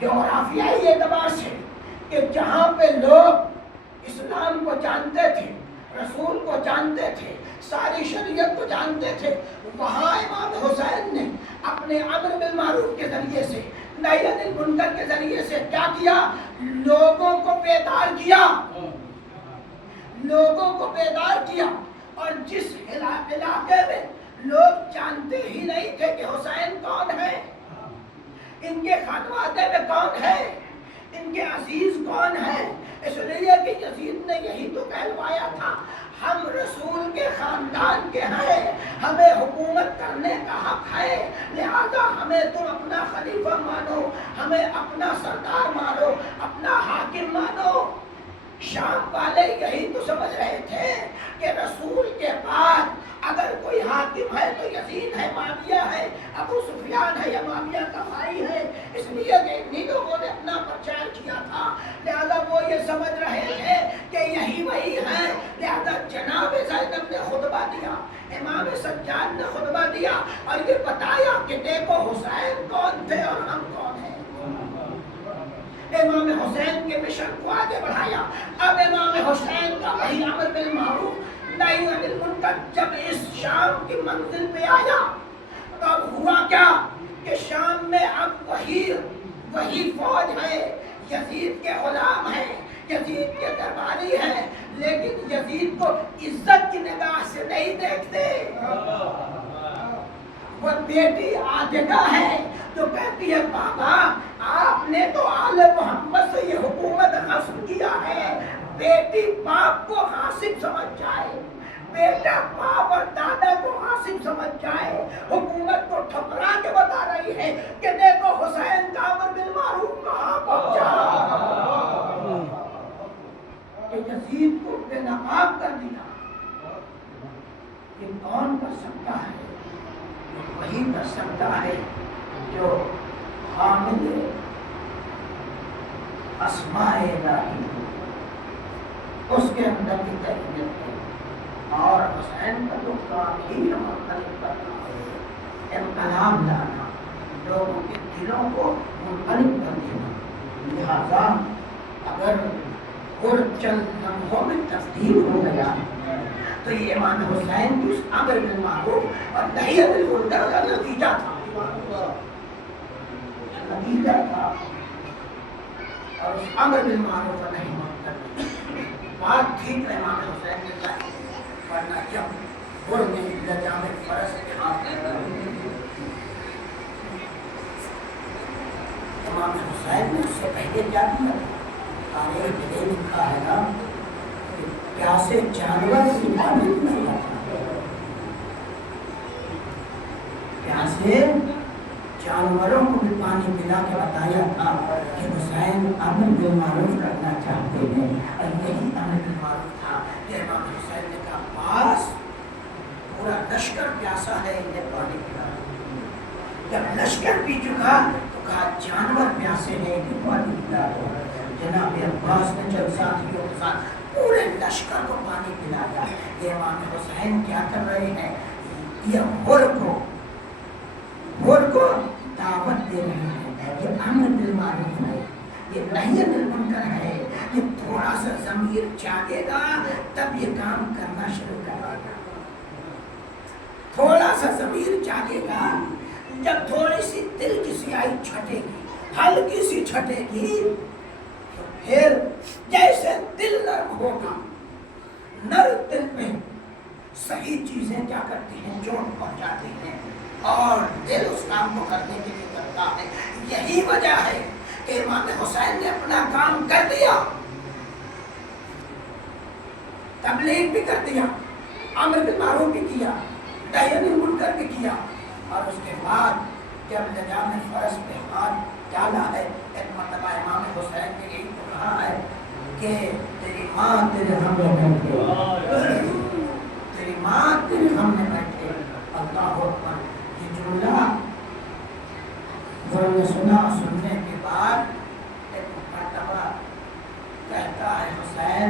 جغرافیائی اعتبار سے کہ جہاں پہ لوگ اسلام کو جانتے تھے، رسول کو جانتے تھے، ساری شریعت کو جانتے تھے، وہاں امام حسین نے اپنے امر بالمعروف کے ذریعے سے، نہی عن المنکر کے ذریعے سے کیا کیا؟ لوگوں کو بیدار کیا، لوگوں کو بیدار کیا۔ اور جس علاقے میں لوگ جانتے ہی نہیں تھے کہ حسین کون ہے، ان کے خانوادے میں کون ہے، ان کے عزیز کون ہے، اس لیے کہ یزید نے یہی تو کہلوایا تھا ہم رسول کے خاندان کے ہیں، ہمیں حکومت کرنے کا حق ہے، لہذا ہمیں تم اپنا خلیفہ مانو، ہمیں اپنا سردار مانو، اپنا حاکم مانو۔ شام والے یہی تو سمجھ رہے تھے کہ رسول کے بعد اگر کوئی حاکم ہے تو یزید ہے، معاویہ ہے، ابو سفیان ہے یا معاویہ کا بھائی ہے، اس لیے کہ انہی لوگوں نے اپنا پرچار کیا تھا، لہذا وہ یہ سمجھ رہے تھے کہ یہی وہی ہے۔ لہذا جناب زینب نے خطبہ دیا، امام سجاد نے خطبہ دیا اور یہ بتایا کہ دیکھو حسین کون تھے اور ہم کون ہیں۔ امام حسین کے مشن کو آگے بڑھایا۔ اب امام حسین کا وہی امر بالمعروف نہی عن المنکر جب اس شام کی منزل پہ آیا تو اب ہوا کیا کہ شام میں اب وہی فوج ہے، یزید کے غلام ہیں، یزید کے درباری ہیں، لیکن یزید کو عزت کی نگاہ سے نہیں دیکھتے۔ وہ بیٹی عاتقہ ہے جو کہتی ہے بابا آپ نے تو آل محمد سے یہ حکومت غصب کیا ہے، بیٹی باپ کو غاصب سمجھ جائے، بیٹا باپ اور دادا کو غاصب سمجھ جائے، حکومت کو ٹھکرا کے بتا رہی ہے کہ دیکھو حسین کا امر بالمعروف کہاں پہنچا، کہ یزید کو بے نقاب کر دیا۔ یہ کون کر سکتا ہے؟ وہی کر سکتا ہے جو حامل اسماء الہی ہو، اس کے اندر کی کیفیت ہے۔ اور حسین کا تو کام ہی منقلب کرنا ہے، انقلاب لانا، لوگوں کے دلوں کو منقلب کر دینا۔ لہذا اگر چند لمحوں میں تبدیل ہو گیا تو یہ امام حسین کی اس امر بالمعروف اور نہی عن المنکر کا نتیجہ تھا، اور اس امر بالمعروف اور نہی عن المنکر بات ٹھیک ہے امام حسین نے کہا، ورنہ جب میں لجام فرس کے ہاتھ امام حسین نے اس سے پہلے کیا کیا؟ تاریخ میں لکھا ہے نا کہ پیاسے جانور کی پانی پلایا تھا، پیاسے جانوروں کو بھی پانی پلا کے بتایا تھا کہ حسین امر بالمعروف کرنا چاہتے ہیں، اور یہی امر بالمعروف تھا کہ امام حسین نے کہا پاس پورا لشکر پیاسا ہے، انہیں پانی پلا۔ جب لشکر پی چکا تو کہا جانور پیاسے ہیں، انہیں پانی پلا دو۔ جناب عباس نے چند ساتھیوں کے ساتھ پورے لشکر کو پانی پلایا۔ یہ امام حسین کیا کر رہے ہیں؟ یہ ہر کو دعوت دے رہے ہیں، یہ امر بالمعروف ہے، یہ نہی عن المنکر ہے، یہ تھوڑا سا ضمیر جاگے گا تب یہ کام کرنا شروع کرے گا، تھوڑا سا ضمیر جاگے گا، جب تھوڑی سی دل کی سیاہی چھٹے گی، ہلکی سی چھٹے گی، پھر جیسے دل نرم ہوگا، نرم دل میں صحیح چیزیں کیا کرتی ہیں؟ چوٹ پہنچاتی ہیں، اور دل اس کام کو کرنے کے لیے کرتا ہے۔ یہی وجہ ہے کہ امام حسین نے اپنا کام کر دیا، تبلیغ بھی کر دیا، امر بالمعروف بھی کیا، نہی عن المنکر بھی کیا، اور اس کے بعد جب لجام فرس پہ ہاتھ ڈالا ہے، ایک مرتبہ امام حسین نے یہی تو کہا ہے کہ تیری ماں تیرے ہم میں بیٹھے، تیری ماں تیرے ہم میں بیٹھے، اللہ اکبر۔ یہ جملہ جو نے سننے کے بعد ایک مرتبہ کہتا ہے حسین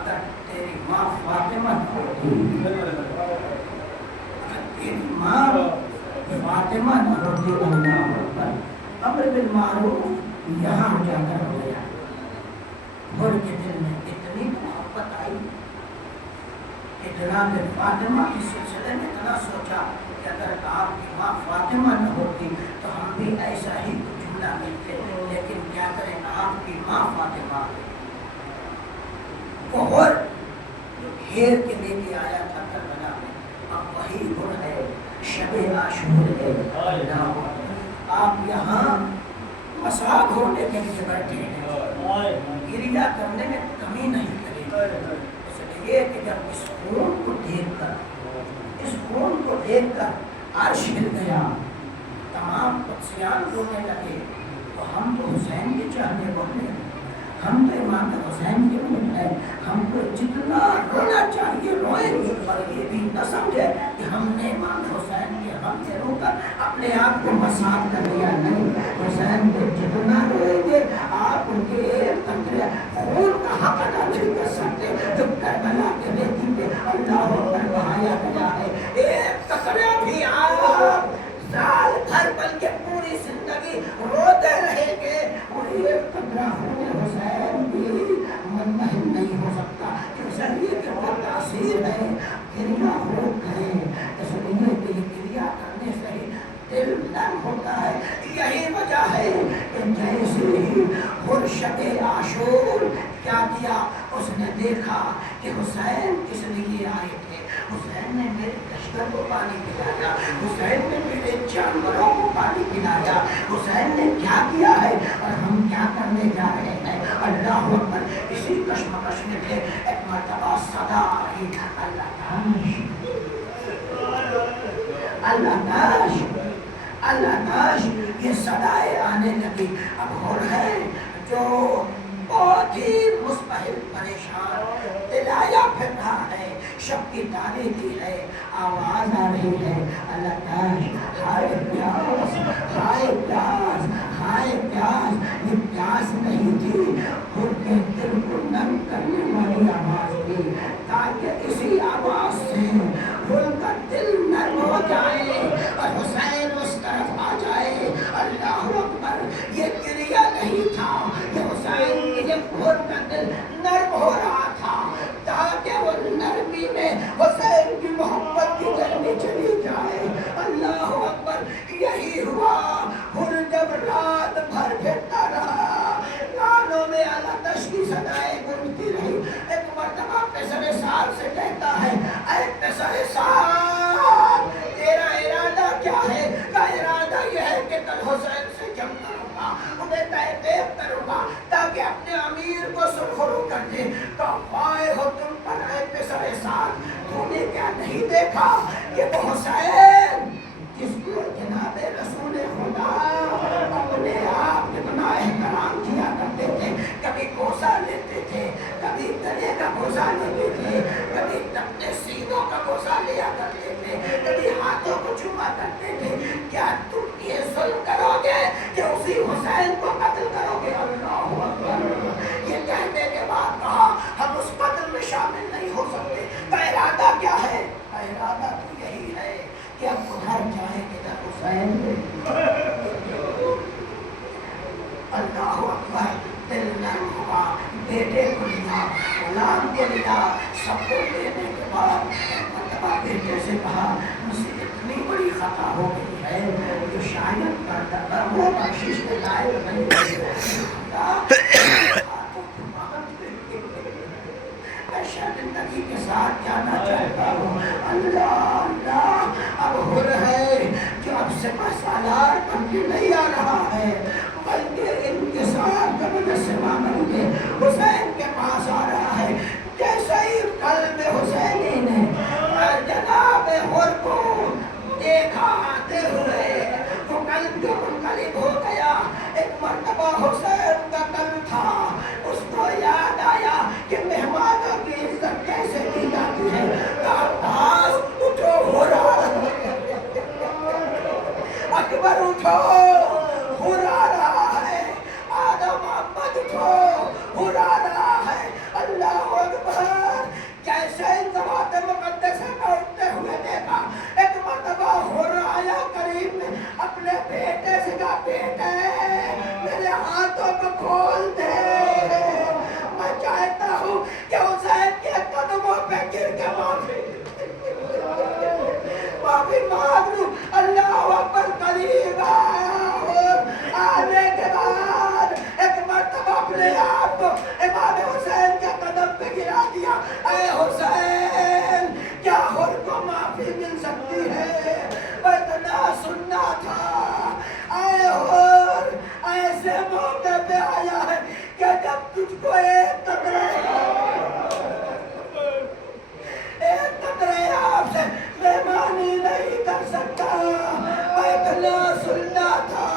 اگر تیری ماں فاطمہ ہوتی، اگر تیری ماں فاطمہ نہ ہوتی، اللہ اکبر، امر بالمعروف یہاں جا کر ہو گیا. اور کے دل میں اتنی محبت آئی کہ جناب فاطمہ کے سلسلے میں اتنا سوچا کہ اگر آپ کی ماں فاطمہ نہ ہوتی تو ہم بھی ایسا ہی کچھ جملہ ملتے. لیکن کیا کریں, آپ کی ماں فاطمہ کو اور گھیر کے لے کے آیا تھا کربلا میں. اب وہی گن ہے, شب عاشور ہے. آپ یہاں مسا گھوڑنے کے لیے بیٹھے ہیں, گریا کرنے میں کمی نہیں کرے. اس لیے کہ جب اس خون کو دیکھ کر عرش ہل گیا, تمام قدسیان رونے لگے. تو ہم تو حسین کے چاہنے والے ہیں, ہم تو امام حسین کے ملک ہیں, ہم کو جتنا رونا چاہیے روئیں گے, پر یہ بھی نہ سمجھے کہ ہم نے امام حسین کے غم سے رو کر اپنے آپ کو مساعد کر دیا. نہیں, حسین کو جتنا روئیں گے آپ ان کے ایک قطرے خون کا حق ادا نہیں کر سکتے جو کربلا کے بیٹی پہ اللہ پر بہایا گیا ہے. ایک قطرے بھی آپ سال بھر بلکہ پوری زندگی روتے رہیں گے, اور ایک قطرہ حسین بھی منمحل نہیں ہو سکتا. ذریعے کے وہ تاثیر ہے, گریا ہو گئے. اس لیے کہ یہ گریا کرنے سے ہی دل نرم ہوتا ہے. یہی وجہ ہے کہ جیسے ہی خورشب عاشور کیا کیا, اس نے دیکھا کہ حسین کس لیے آئے تھے. حسین نے میرے لشکر کو پانی پلایا, حسین نے میرے جانوروں کو پانی پلایا, حسین نے کیا کیا ہے اور ہم کیا کرنے جا رہے ہیں. اللہ اکبر. اسی کشمکش میں تھے, ایک مرتبہ صدا آئی, اللہ ناش یہ صدائیں آنے لگی. اب ہو رہے جو بہت ہی مستحل پریشان دلایا پھر رہا ہے, شب کی تاریخی ہے, آواز آ رہی ہے, اللہ ناش ہائے پیاس, ہائے پیاس, ہائے پیاس. یہ پیاس نہیں تھی, خود کے دل کو نرم کرنے والی آواز تھی, تاکہ اسی آواز سے خود کا دل نرم ہو جائے اور حسین اس طرف آ جائے. اللہ اکبر. یہ گریا نہیں تھا, یہ حسین کے خود کا دل نرم ہو رہا تھا, تاکہ وہ نرمی میں حسین کی محبت کی گرمی چلی جائے. اللہ اکبر. یہی ہوا. پھر جب رات بھر پھرتا رہا, کانوں میں آلاتش کی صدائیں گونجتی رہی. ایک مرتبہ پسر سال سے کہتا ہے, اے پسر سال, تیرا ارادہ کیا ہے؟ کا ارادہ یہ ہے کہ کل حسین سے جنگ کروں گا, انہیں تہذیب کروں گا, تاکہ اپنے امیر کو سرخرو کر دے. تو پائے ہو تم پر اے پسر سال, تو نے کیا نہیں دیکھا کہ وہ حسین جس کو جناب رسول خدا اپنے آپ کتنا احترام کیا کرتے تھے, کبھی گوسا لیتے تھے, کبھی گلے کا گوسا لیتے تھے, کبھی اپنے سینوں کا گوسا لیا کرتے تھے, کبھی ہاتھوں کو چوما کرتے تھے. کیا تم یہ ظلم کرو گے کہ اسی حسین کو قتل کرو گے؟ اللہ اکبر. یہ کہنے کے بعد کہا ہم اس قتل میں شامل نہیں ہو سکتے. کا ارادہ کیا ہے؟ کا ارادہ تو یہی ہے کہ اب ادھر جائیں ادھر حسین. اللہ اکبر. دل نرم ہوا, بیٹے کو لیا, غلام کو لیا, سب کو لینے کے بعد مرتبہ بیٹے سے کہا, مجھ سے اتنی بڑی خطا ہو گئی ہے جو شاید پر وہ بخشش کے لائق نہیں ہے. زندگی کے ساتھ جانا چاہتا ہوں. اللہ اللہ. اب ہو رہے جو اب سپہ سالار بن کے نہیں آ رہا ہے, بلکہ ان کے ساتھ مجسمہ بن کے حسین کے پاس آ رہا ہے. جیسے ہی قلب حسینی نے جناب حر کو دیکھا آتے ہوئے, وہ قلب جو منقلب ہو گیا. ایک مرتبہ حسین کا قلب تھا, اس کو یاد آیا کہ مہمانوں کی عزت کیسے کی جاتی ہے. عباس اٹھو, ہو رہا ہے, اکبر اٹھو, ہو رہا ہے, آدم محمد اٹھو, ہو رہا ہے. اللہ اکبر. کیسے ذوات مقدسہ کا اٹھتے ہوئے دیکھا. ایک مرتبہ ہو رہا کریم نے اپنے بیٹے سے کہا, بیٹے میرے ہاتھوں سننا تھا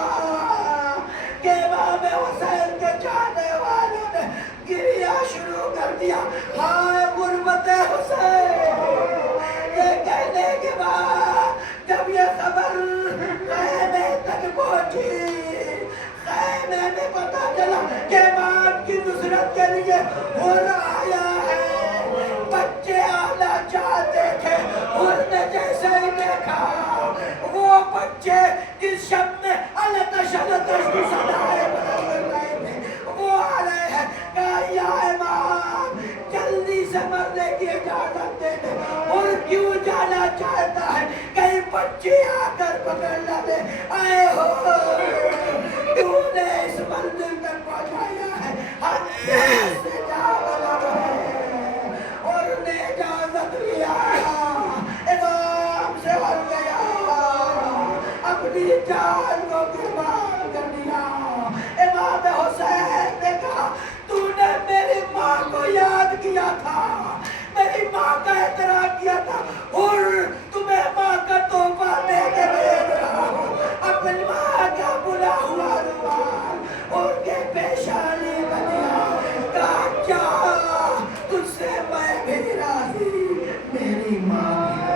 کہ امام حسین کے چاہنے والوں نے گریا شروع کر دیا، ہائے غربت حسین۔ یہ کہنے کے بعد جب یہ خبر خیمے تک پہنچی، خیمے میں پتا چلا کہ امام کی نصرت کے لیے حر آیا ہے۔ بچے آنا چاہتے تھے، حر نے جیسے ہی دیکھا، وہ بچے جس شب میں التش کی صدائیں بدل رہے تھے وہ آ رہے ہیں، کہا یا امام جلدی سے مرنے کی اجازت دے دے۔ اور کیوں جانا چاہتا ہے؟ کہیں بچے آ کر پکڑ نہ دے۔ آئے ہو کیوں نے اس منزل تک پہنچایا ہے؟ ہم سے جا طلب ہے۔ اور نے اجازت لیا، امام سے ہٹ گیا، اپنی جان کو قربان کر دیا۔ امام حسین نے کہا تو نے میری ماں کو یاد کیا تھا، میری ماں کا احترام کیا تھا، اور تمہیں ماں کا تحفہ دے کے بھیج رہا ہوں، اپنی ماں کا بنا ہوا رومال ان کے پیشانی بنیا۔ کہا کیا تجھ سے میں بھی راضی، میری ماں بھی۔